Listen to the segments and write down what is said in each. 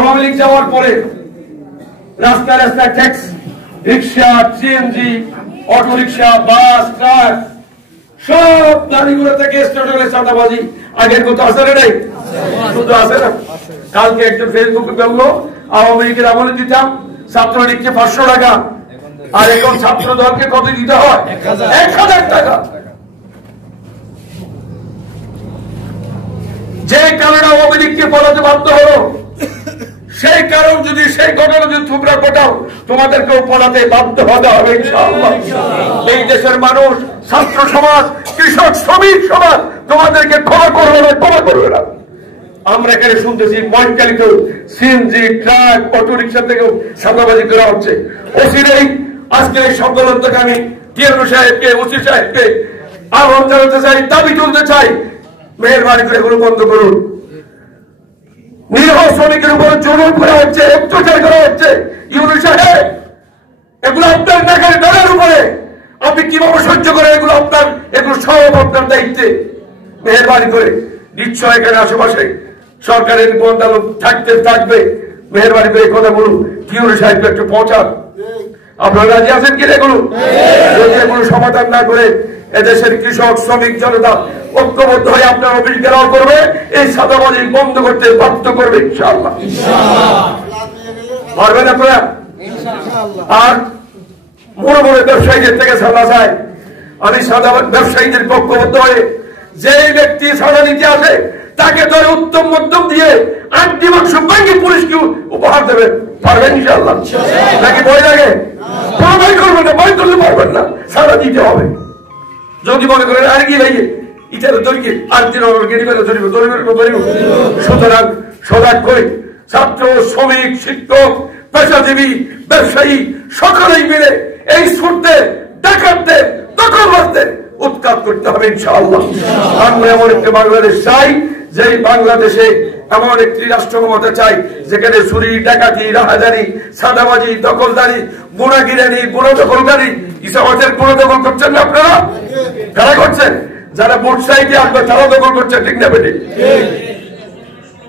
আওয়ামী লীগ যাওয়ার পরে রাস্তা রাস্তা ট্যাক্স, রিক্সা, সিএনজি, অটো রিক্সা, বাস, ট্রাক সব গাড়িগুলো থেকে স্টেশনে চাঁদাবাজি আগের মতো আসলে নেই, শুধু আসে না। কালকে একজন ফেসবুকে বললো আওয়ামী লীগের আমলে দিতাম ছাত্রলীগকে 500 টাকা, আর এখন ছাত্র দলকে কত দিতে হয়? 1000 টাকা। যে কারণে আওয়ামী লীগকে পলাতে বাধ্য হলো, সেই কারণ যদি সেই ঘটনা যদি তোমরা ঘটাও, তোমাদেরকেও পলাতে বাধ্য হতে হবে ইনশাআল্লাহ। এই দেশের মানুষ, ছাত্র সমাজ, কৃষক, শ্রমিক সমাজ তোমাদেরকে ক্ষমা করবে না, ক্ষমা করবে না। আমরা এখানে শুনতেছি মহাকালিত সিএনজি, ট্রাক, অটো রিক্সা থেকেও চাঁদাবাজি করা হচ্ছে। ওসিরাই আজকে এই সম্মেলন থেকে আমি টিএনও সাহেবকে, ওসি সাহেবকে আহ্বান জানাতে চাই, দাবি তুলতে চাই, মেহেরবানি করে এগুলো বন্ধ করুন। নিরীহ শ্রমিকের উপর জুলুম করা হচ্ছে, অত্যাচার করা হচ্ছে। ইউনূস সাহেব, এগুলো আপনার নাকের ডলার উপরে আপনি কিভাবে সহ্য করেন? এগুলো আপনার, এগুলো সব আপনার দায়িত্বে। মেহেরবানি করে নিশ্চয় এখানে আশেপাশে সরকারের বন্দালোক থাকতে থাকবে, মেহেরবানি করে কথা বলুন, ইউনূস সাহেবকে একটু পৌঁছান। আপনারা রাজি আছেন কি? এগুলো যদি এগুলো সমাধান না করে এদেশের কৃষক, শ্রমিক জনতা ঐক্যবদ্ধ হয়ে আপনার অফিস ঘেরাও করবে, এই চাঁদাবাজি বন্ধ করতে বাধ্য করবে ইনশাআল্লাহ। পারবেন আপনারা? আর বড় বড় ব্যবসায়ীদের থেকে চাঁদা চায়, আমি সাদা ব্যবসায়ীদের ঐক্যবদ্ধ হয়ে যে ব্যক্তি চাঁদা নিতে আসে তাকে ধরে উত্তম মধ্যম দিয়ে 8 মাংস ব্যাংকে পুলিশকে উপহার দেবেন। পারবেন ইনশাআল্লাহ? নাকি ভয় লাগে? ভয় করবেন না, ভয় করলে পারবেন না, চাঁদা দিতে হবে। যদি মনে করেন আর কি ভাই ইটার দরিকে আর দিন সুতরাং সজাগ করে ছাত্র, শ্রমিক, শিক্ষক, পেশাজীবী, ব্যবসায়ী সকলেই মিলে এই ছুটতে, ডাকাততে, দখলবাজদের উৎখাত করতে হবে ইনশাআল্লাহ। আমরা এমন একটি বাংলাদেশ চাই, যে বাংলাদেশে এমন একটি রাষ্ট্র ক্ষমতা চাই যেখানে চুরি, ডাকাতি, রাহাজানি, সাদাবাজি, দখলদারি, গুণাগিরানি, গুণদখলকারী, ইসলামের গুণদখল করছেন না আপনারা? কারা করছেন? যারা ভোট চাইতে আসবে তারা দখল করছে, ঠিক না বেটি?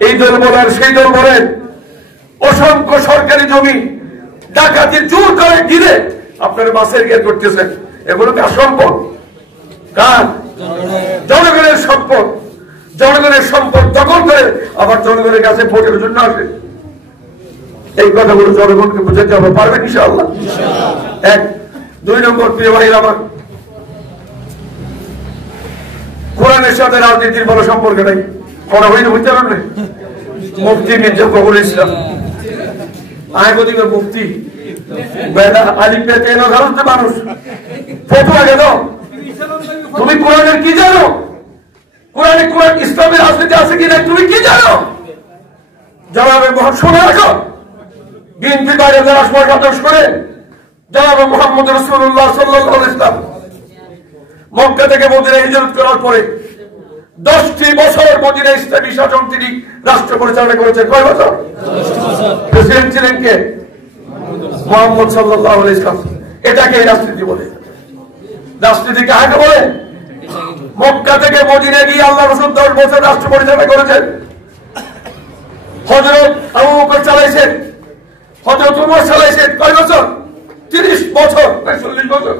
এই দল বলেন, সেই দল বলেন, অসংখ্য সরকারি জমি ডাকাতি জোর করে ঘিরে আপনারা বাসের গিয়ে করতেছেন। এগুলো কার সম্পদ? কার? জনগণের সম্পদ। জনগণের সম্পদ দখল করে আবার জনগণের কাছে ভোটের জন্য আসে। এই কথাগুলো জনগণকে বোঝাতে হবে। পারবেন ইনশাআল্লাহ? 1 2 নম্বর, প্রিয় ভাইরা আমার, কোরআনের সাথে রাজনীতির বড় সম্পর্ক নাই। কথা হইতে বুঝতে পারবেন? মুফতি মির্জা ফখরুল ইসলাম আয় দিবে মুফতি বেদা আলিম পেতে এলো ধরতে মানুষ ফতুয়া গেল। তুমি কোরআনের কি জানো? কোরআনে কোরআন ইসলামের রাজনীতি আছে কি না তুমি কি জানো? জনাবে শোনা রাখো, বিএনপির বাইরে যারা সদস্য করে জনাবে মুহাম্মদ রাসূলুল্লাহ সাল্লাল্লাহু আলাইহি ওয়াসাল্লাম মক্কা থেকে মদিনা হিজরত করার পরে 10টি বছর মদিনা ইসলামী শাসন তিনি রাষ্ট্র পরিচালনা করেছেন। কয় বছর? 10 বছর। প্রেসিডেন্ট ছিলেন কে? মুহাম্মদ সাল্লাল্লাহু আলাইহি ওয়াসাল্লাম। এটাকে রাজনীতি বলে। রাজনীতি কাকে বলে? মক্কা থেকে মদিনা গিয়ে আল্লাহ রাসূল 10 বছর রাষ্ট্র পরিচালনা করেছেন। হযরত আবু বকর চালাইছেন, হযরত ওমর চালাইছেন। কয় বছর? 30 বছর, 40 বছর,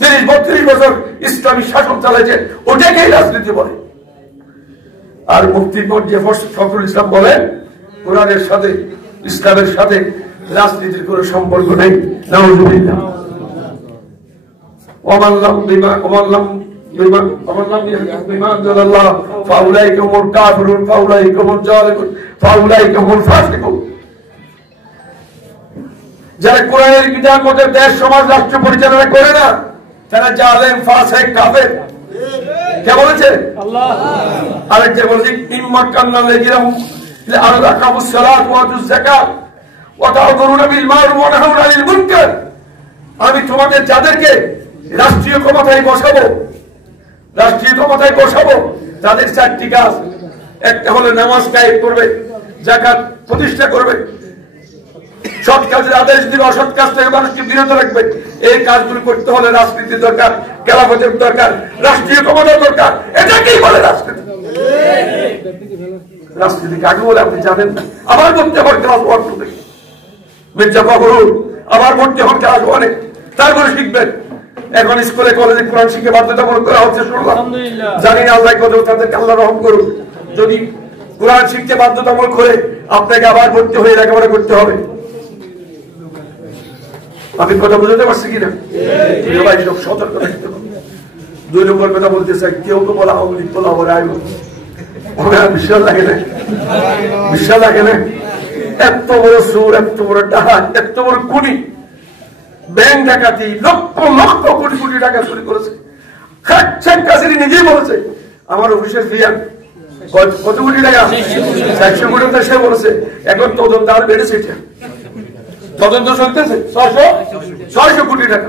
30-32 বছর ইসলামী শাসন চালাইছেন। ওটাকেই রাজনীতি বলে। আর মুফতি মির্জা ফখরুল ইসলাম বলেন কোরআনের সাথে, ইসলামের সাথে রাজনীতির কোনো সম্পর্ক নেই। নাউযুবিল্লাহ। ওয়ামাল্লাম বিমা ওয়ামাল্লাম বিমা ওয়ামাল্লাম বিমা আনজালাল্লাহ ফাউলাইকা হুমুল কাফিরুন ফাউলাইকা হুমুল জালিমুন ফাউলাইকা হুমুল ফাসিকুন। যারা কোরআনের বিধান মতে দেশ, সমাজ, রাষ্ট্র পরিচালনা করে না তারা জালেম, ফাসিক, কাফের। কে বলেছে? আল্লাহ। আরেকটা বলেছে ইম্মাকান্নাল্লাযিনা আল্লাহ আকামুস সালাত ওয়া আতুজ যাকাত ওয়া তা'মুরুনা বিল মা'রুফ ওয়া তানহাউনা আনিল মুনকার। আমি তোমাদের যাদেরকে রাষ্ট্রীয় ক্ষমতায় বসাবো, রাষ্ট্রীয় ক্ষমতায় বসাবো, তাদের 4টি কাজ। একটা হলো নামাজ কায়েম করবে, যাকাত প্রতিষ্ঠা করবে, সৎ কাজের আদেশ দিবে, অসৎ কাজ থেকে মানুষকে বিরত রাখবে। এই কাজগুলো করতে হলে রাজনীতির দরকার, খেলাফতের দরকার, রাষ্ট্রীয় ক্ষমতার দরকার। এটাকেই বলে রাজনীতি। রাজনীতি কাকে বলে আপনি জানেন না। আবার ভর্তি হন ক্লাস 1 2 থেকে, মির্জা ফখরুল আবার ভর্তি হন ক্লাস 1 এ, তারপরে শিখবেন। এখন স্কুলে কলেজে কোরআন শিক্ষা বাধ্যতামূলক করা হচ্ছে শুনলাম, জানি না আল্লাহ কত তাদেরকে আল্লাহ রহম করুন। যদি কোরআন শিখতে বাধ্যতামূলক করে আপনাকে আবার ভর্তি হয়ে লেখাপড়া করতে হবে। আমি কথা বুঝতে পারছি কিনা? ভাই সব সতর্ক থাকতে হবে। 2 নম্বর কথা বলতে চাই, কেউ কেউ বলা আওয়ামী লীগ বলা আবার আইব, বিশ্বাস লাগে না, বিশ্বাস লাগে না। এত বড় সুর, এত বড় ডাহাত, এত বড় খুনি, ব্যাংক ডাকাতি, লক্ষ লক্ষ কোটি কোটি টাকা চুরি করেছে। শেখ হাসিনা নিজেই বলেছে আমার অফিসের ফিয়ান কত কোটি টাকা, 400 কোটি টাকা। সে বলেছে এখন তদন্ত আর বেড়েছে, তদন্ত চলতেছে 600 কোটি টাকা।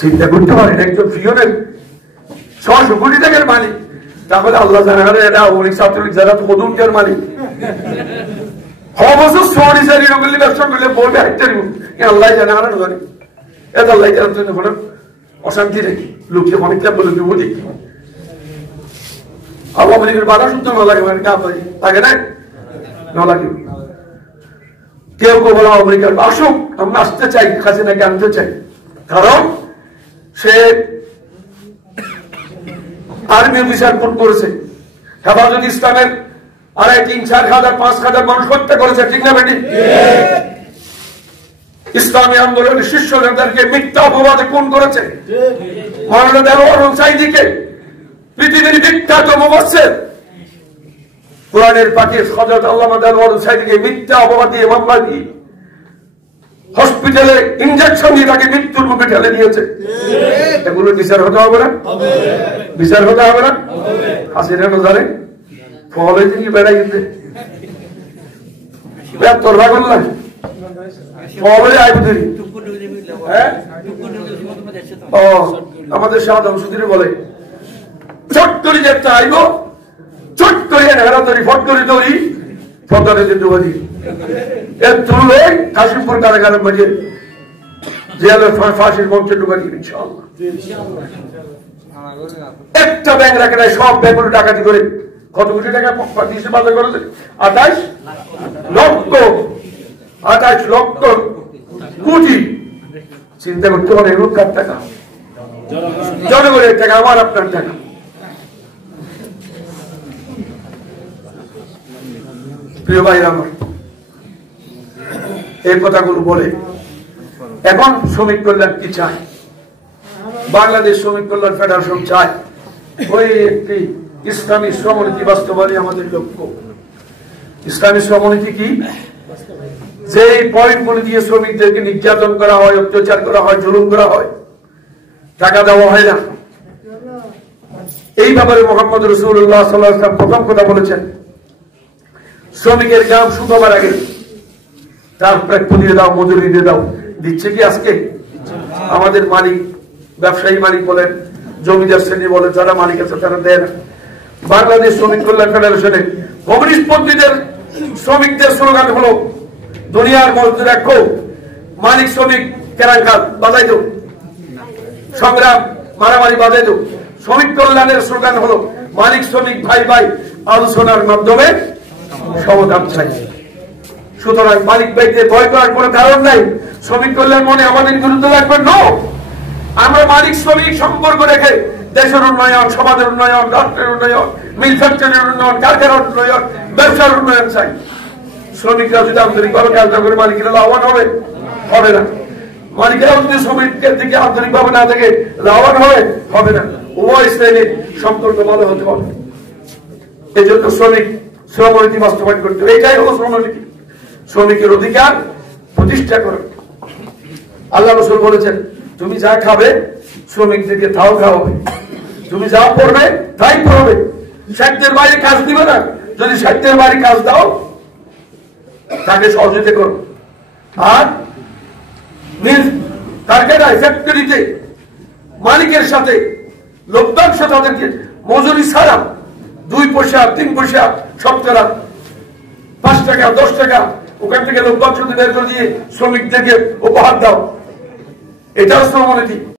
চিন্তা করতে পারেন একজন ফিয়নের 600 কোটি টাকার মালিক, তাহলে আল্লাহ জানে এরা অনেক ছাত্রলীগ যারা মধুকের মালিক অবশ্য সোয়ারি সারি রঙলি ব্যবসা করলে বলবে আল্লাহ জানে আর জানি এত আল্লাহ জানার জন্য হলো অশান্তি রেখে লোককে অনেকটা বলে বুঝি আওয়ামী লীগের বাধা শুনতে না লাগে, মানে লাগে না, না লাগে। কেউ কেউ বলা আওয়ামী লীগের আসুক, আমরা আসতে চাই, হাসিনাকে আনতে চাই, কারণ সে আর্মি অফিসার কোট করেছে, হেফাজত ইসলামের 2,500, 3,000, 4,000, 5,000 মানুষ হত্যা করেছে, ঠিক না বেটি? ইসলামী আন্দোলনের শীর্ষ নেতাদেরকে মিথ্যা অপবাদে খুন করেছে। মাওলানা দেলোয়ার হোসাইনিকে পৃথিবীর বিখ্যাত মুফাসসির কোরআনের পাখি হযরত আল্লামা দেলোয়ার হোসাইনিকে মিথ্যা অপবাদ দিয়ে মামলা দিয়ে হসপিটালে ইনজেকশন দিয়ে তাকে মৃত্যুর মুখে ঠেলে দিয়েছে। এগুলো বিচার হতে হবে না? বিচার হতে হবে না? হাসিনা জানে ফলে তিনি বেড়াই গেছে তোর ভাগল না ফলে আইবি। আমাদের শাহ সুদিন বলে চট করে যেতে আইব, চট করে হেরাতরি ফট করে তৈরি ফটারে ডুবাদি এর তুলনায় কাশিমপুর কারাগারের মাঝে জেলের ফাঁসির মঞ্চে ঢুকা দিবে ইনশাআল্লাহ। একটা ব্যাংক রাখে নাই, সব ব্যাংকগুলো ডাকাতি করে কত কোটি টাকা দিয়েছে বাজার করেছে? 28 লক্ষ কোটি। চিন্তা করতে পারে এগুলো কার টাকা? জনগণের টাকা, আমার আপনার টাকা। প্রিয় ভাই আমার, এই কথাগুলো বলে এখন শ্রমিক কল্যাণ কি চায়? বাংলাদেশ শ্রমিক কল্যাণ ফেডারেশন চায় ওই একটি ইসলামী শ্রমনীতি বাস্তবায়ন আমাদের লক্ষ্য। ইসলামী শ্রমনীতি কি? যে পয়েন্টগুলো দিয়ে শ্রমিকদেরকে নির্যাতন করা হয়, অত্যাচার করা হয়, জুলুম করা হয়, টাকা দেওয়া হয় না, এই ব্যাপারে মুহাম্মদ রাসূলুল্লাহ সাল্লাল্লাহু আলাইহি ওয়াসাল্লাম প্রথম কথা বলেছেন, শ্রমিকের গাম শুকাবার আগে তার প্রাপ্য দিয়ে দাও, মজুরি দিয়ে দাও। দিচ্ছে কি আজকে? আমাদের মালিক, ব্যবসায়ী মালিক বলেন, জমিদার শ্রেণী বলেন, যারা মালিক আছে তারা দেয় না। বাংলাদেশ শ্রমিক কল্যাণ ফেডারেশনে কমিউনিস্টপন্থীদের শ্রমিকদের স্লোগান হলো দুনিয়ার মজদুর রাখো, মালিক শ্রমিক কেরাঙ্কাল বাজাই দো, সংগ্রাম মারামারি বাজাই দো। শ্রমিক কল্যাণের স্লোগান হলো মালিক শ্রমিক ভাই ভাই, আলোচনার মাধ্যমে সমাধান চাই। সুতরাং মালিক ভাইকে ভয় করার কোনো কারণ নাই। শ্রমিক কল্যাণ মনে আমাদের বিরুদ্ধে লাগবে না। আমরা মালিক শ্রমিক সম্পর্ক রেখে দেশের উন্নয়ন, সমাজের উন্নয়ন, রাষ্ট্রের উন্নয়ন, মিল ফ্যাক্টরির উন্নয়ন, কারখানার উন্নয়ন, ব্যবসার উন্নয়ন চাই। শ্রমিকরা যদি আন্তরিকভাবে কাজটা করে মালিকেরা লাভবান হবে? হবে না। মালিকেরাও যদি শ্রমিকের দিকে আন্তরিকভাবে না থেকে লাভবান হবে না। উভয় শ্রেণীর সম্পর্ক ভালো হতে হবে। এই জন্য শ্রমিক শ্রমনীতি বাস্তবায়ন করতে হবে। এটাই হলো শ্রমনীতি, শ্রমিকের অধিকার প্রতিষ্ঠা করে। আল্লাহ রাসূল বলেছেন, তুমি যা খাবে শ্রমিকদেরকে তাও খাওয়াবে, তুমি যা পড়বে তাই পড়বে, সাহিত্যের বাইরে কাজ দিবে না। যদি সাহিত্যের বাইরে কাজ দাও তাকে সহযোগিতা করো। আর কারখানায় ফ্যাক্টরিতে মালিকের সাথে লভ্যাংশ তাদেরকে মজুরি ছাড়া 2 পয়সা 3 পয়সা শতকরা 5 টাকা 10 টাকা ওখান থেকে লভ্যাংশ বের করে দিয়ে শ্রমিকদেরকে উপহার দাও। এটাও শ্রমনীতি।